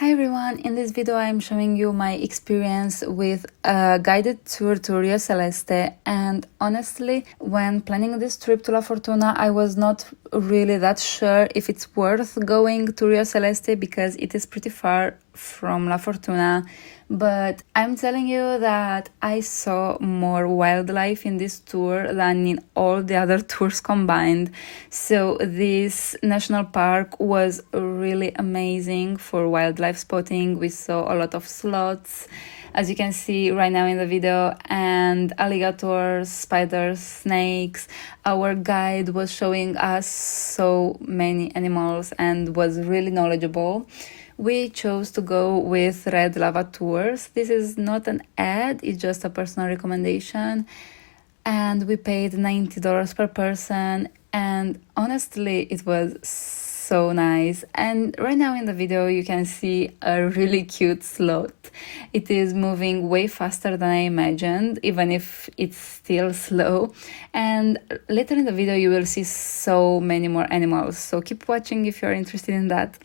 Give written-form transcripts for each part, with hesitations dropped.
Hi everyone, in this video I'm showing you my experience with a guided tour to Rio Celeste, and honestly when planning this trip to La Fortuna I was not really that sure if it's worth going to Rio Celeste because it is pretty far from La Fortuna, but I'm telling you that I saw more wildlife in this tour than in all the other tours combined. So this national park was really amazing for wildlife spotting. We saw a lot of sloths, as you can see right now in the video, and alligators, spiders, snakes. Our guide was showing us so many animals and was really knowledgeable. We chose to go with Red Lava Tours. This is not an ad, it's just a personal recommendation. And we paid $90 per person. And honestly, it was so nice. And right now in the video, you can see a really cute sloth. It is moving way faster than I imagined, even if it's still slow. And later in the video, you will see so many more animals. So keep watching if you're interested in that.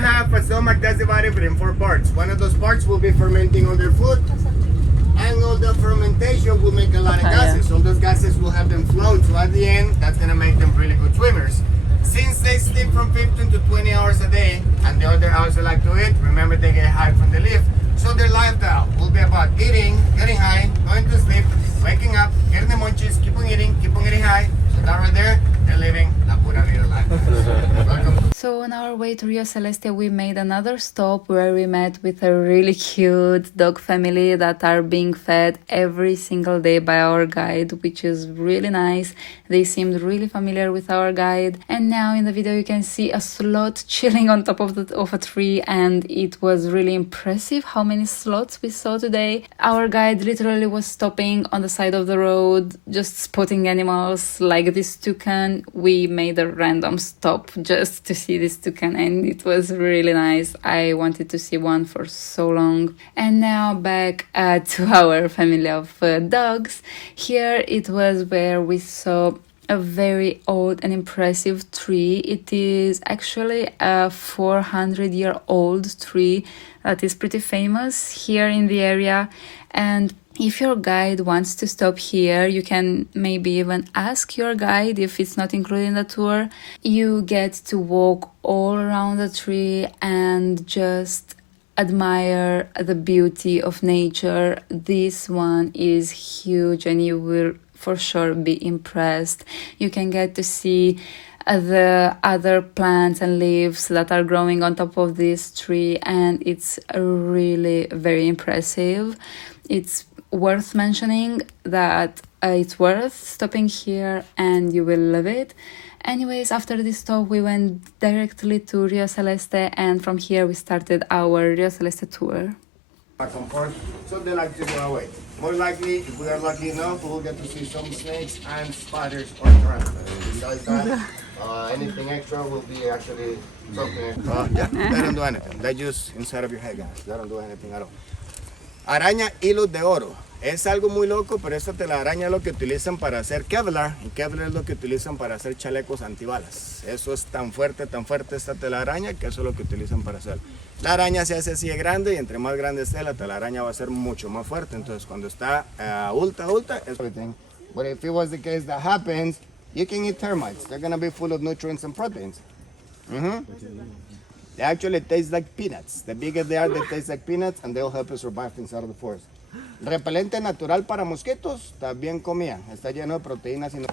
Have a stomach that's divided in 4 parts. One of those parts will be fermenting on their food, and all the fermentation will make a lot of gases. So those gases will have them float. So at the end, that's gonna make them really good swimmers. Since they sleep from 15 to 20 hours a day, and the other hours they like to eat, remember they get high from the leaf. So their lifestyle will be about eating, getting high, going to sleep, waking up, getting the munchies, keep on getting high. So that right there, they're living la pura vida life. Welcome. So on our way to Rio Celeste, we made another stop where we met with a really cute dog family that are being fed every single day by our guide, which is really nice. They seemed really familiar with our guide. And now in the video you can see a sloth chilling on top of a tree, and it was really impressive how many sloths we saw today. Our guide literally was stopping on the side of the road, just spotting animals like this toucan. We made a random stop just to see this toucan, and it was really nice. I wanted to see one for so long. And now back to our family of dogs. Here it was where we saw a very old and impressive tree. It is actually a 400-year-old tree that is pretty famous here in the area. And if your guide wants to stop here, you can maybe even ask your guide if it's not included in the tour. You get to walk all around the tree and just admire the beauty of nature. This one is huge and you will for sure be impressed. You can get to see the other plants and leaves that are growing on top of this tree, and it's really very impressive. It's worth mentioning that it's worth stopping here and you will love it. Anyways, after this stop we went directly to Rio Celeste, and from here we started our Rio Celeste tour. Back and forth, so they like to go away. More likely, if we are lucky enough, we'll get to see some snakes and spiders or tarantulas. Besides that, anything extra will be actually something. Yeah, they don't do anything. They just inside of your head, guys. They don't do anything at all. Araña hilos de oro. Es algo muy loco, pero esta telaraña es lo que utilizan para hacer Kevlar, y Kevlar es lo que utilizan para hacer chalecos antibalas. Eso es tan fuerte esta telaraña, que eso es lo que utilizan para hacer. La araña se hace así de grande, y entre más grande esté, la telaraña va a ser mucho más fuerte. Entonces cuando está adulta, es everything. But if it was the case that happens, you can eat termites. They're going to be full of nutrients and proteins. They actually taste like peanuts. The bigger they are, they taste like peanuts, and they'll help you survive inside of the forest. Repelente natural para mosquitos, también comía. Está lleno de proteínas y no...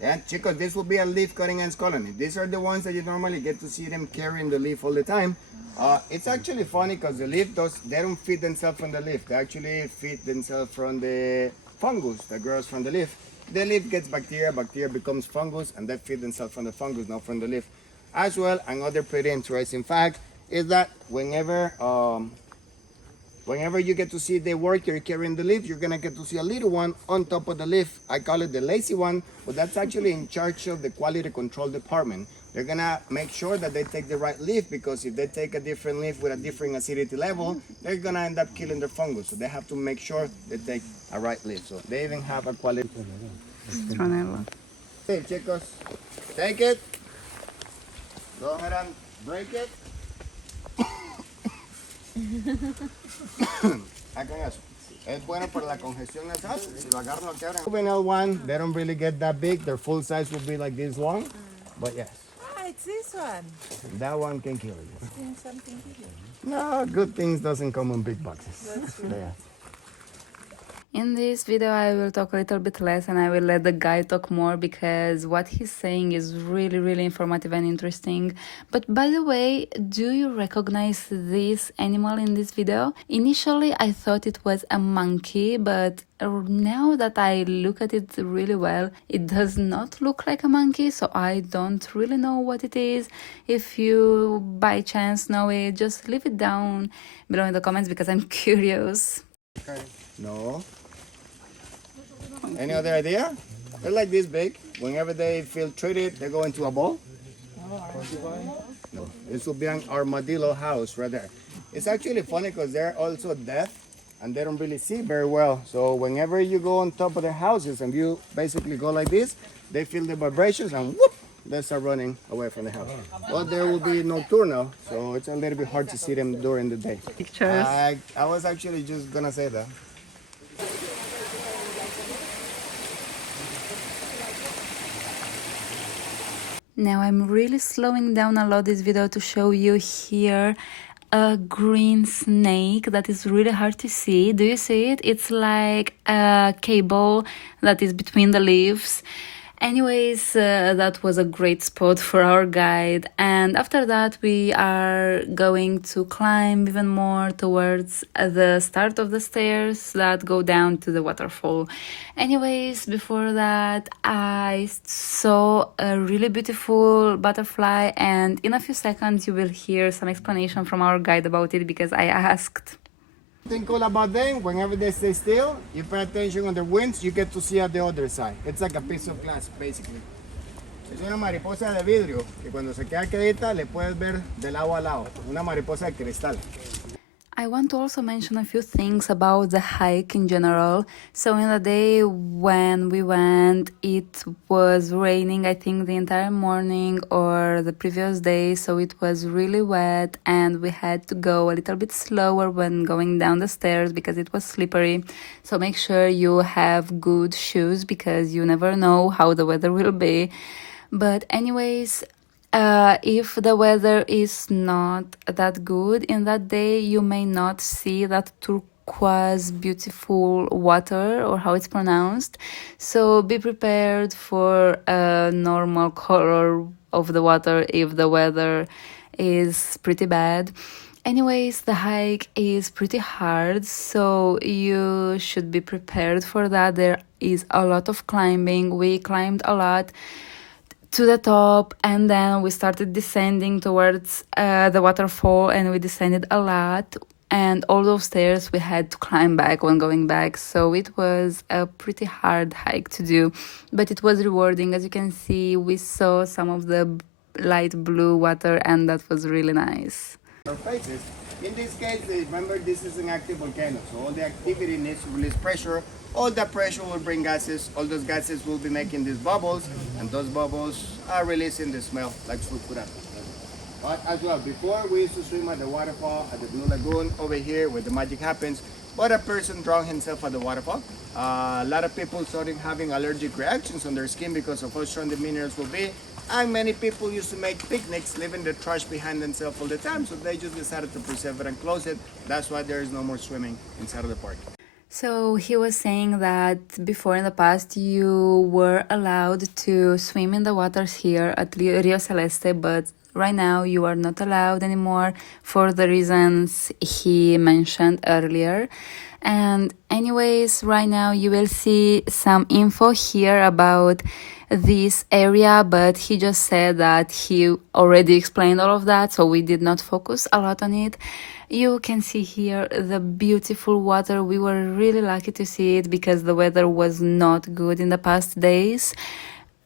Yeah, chicos, this will be a leaf cutting ants colony. These are the ones that you normally get to see them carrying the leaf all the time. It's actually funny because the leaf they don't feed themselves from the leaf. They actually feed themselves from the fungus that grows from the leaf. The leaf gets bacteria becomes fungus, and they feed themselves from the fungus, not from the leaf. As well, another pretty interesting fact is that whenever Whenever you get to see the worker carrying the leaf, you're gonna get to see a little one on top of the leaf. I call it the lazy one, but that's actually in charge of the quality control department. They're gonna make sure that they take the right leaf, because if they take a different leaf with a different acidity level, they're gonna end up killing their fungus. So they have to make sure they take a right leaf. So they even have a quality. Citronella. Hey, chicos, take it. Go ahead and break it. Hagan eso. Es bueno para la congestión nasal. Si lo agarran lo quebran. Juvenile one, they don't really get that big. Their full size will be like this long. But yes. Ah, it's this one. That one can kill you. Doing something to you. No, good things doesn't come in big boxes. That's true. Yeah. In this video I will talk a little bit less and I will let the guy talk more because what he's saying is really informative and interesting. But by the way, do you recognize this animal in this video? Initially I thought it was a monkey, but now that I look at it really well, it does not look like a monkey, so I don't really know what it is. If you by chance know it, just leave it down below in the comments because I'm curious. Okay. No. Any other idea? They're like this big. Whenever they feel treated, they go into a bowl. No, this will be an armadillo house right there. It's actually funny because they're also deaf and they don't really see very well. So whenever you go on top of their houses and you basically go like this, they feel the vibrations and whoop, they start running away from the house. Well, there will be nocturnal, so it's a little bit hard to see them during the day. Pictures. I was actually just gonna say that. Now I'm really slowing down a lot this video to show you here a green snake that is really hard to see. Do you see it? It's like a cable that is between the leaves. Anyways, that was a great spot for our guide, and after that we are going to climb even more towards the start of the stairs that go down to the waterfall. Anyways, before that I saw a really beautiful butterfly, and in a few seconds you will hear some explanation from our guide about it because I asked. Thing cool about them, whenever they stay still, you pay attention on the wings, you get to see at the other side. It's like a piece of glass, basically. Es una mariposa de vidrio, que cuando se queda quedita le puedes ver de lado a lado. Una mariposa de cristal. I want to also mention a few things about the hike in general. So in the day when we went, it was raining, I think the entire morning or the previous day, so it was really wet and we had to go a little bit slower when going down the stairs because it was slippery. So make sure you have good shoes because you never know how the weather will be. But anyways, if the weather is not that good in that day, you may not see that turquoise beautiful water, or how it's pronounced. So be prepared for a normal color of the water if the weather is pretty bad. Anyways, the hike is pretty hard, so you should be prepared for that. There is a lot of climbing. We climbed a lot to the top, and then we started descending towards the waterfall, and we descended a lot, and all those stairs we had to climb back when going back, so it was a pretty hard hike to do, but it was rewarding. As you can see, we saw some of the light blue water, and that was really nice. Our faces. In this case, remember this is an active volcano, so all the activity needs to release pressure. All that pressure will bring gases. All those gases will be making these bubbles, and those bubbles are releasing the smell like sulfura. But as well, before we used to swim at the waterfall, at the Blue Lagoon over here where the magic happens, but a person drowned himself at the waterfall. A lot of people started having allergic reactions on their skin because of how strong the minerals will be. And many people used to make picnics, leaving the trash behind themselves all the time. So they just decided to preserve it and close it. That's why there is no more swimming inside of the park. So he was saying that before in the past you were allowed to swim in the waters here at Rio Celeste, but right now you are not allowed anymore for the reasons he mentioned earlier. And anyways, right now you will see some info here about this area, but he just said that he already explained all of that, so we did not focus a lot on it. You can see here the beautiful water. We were really lucky to see it because the weather was not good in the past days.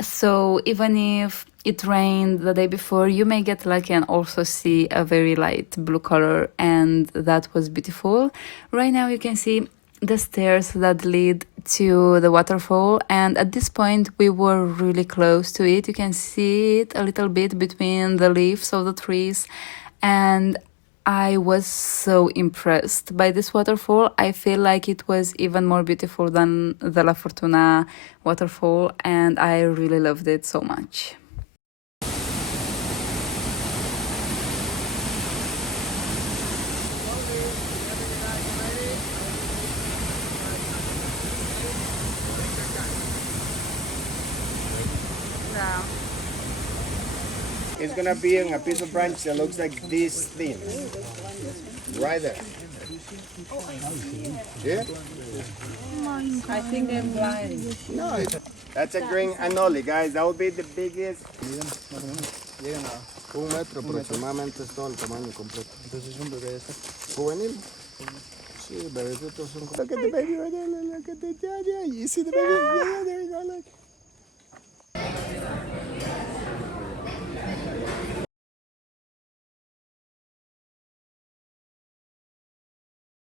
So even if it rained the day before, you may get lucky and also see a very light blue color, and that was beautiful. Right now you can see the stairs that lead to the waterfall, and at this point we were really close to it. You can see it a little bit between the leaves of the trees, and I was so impressed by this waterfall. I feel like it was even more beautiful than the La Fortuna waterfall, and I really loved it so much. It's gonna be in a piece of branch that looks like this thin. Right there. Yeah? I think they're blind. No, that's a green anole, guys. That would be the biggest. 1 metro aproximadamente es todo el tamaño completo. Entonces es un bebé juvenil. Sí, bebecitos son. Look at the baby right there. Look at the daddy. You see the baby? Yeah, there you go. Look.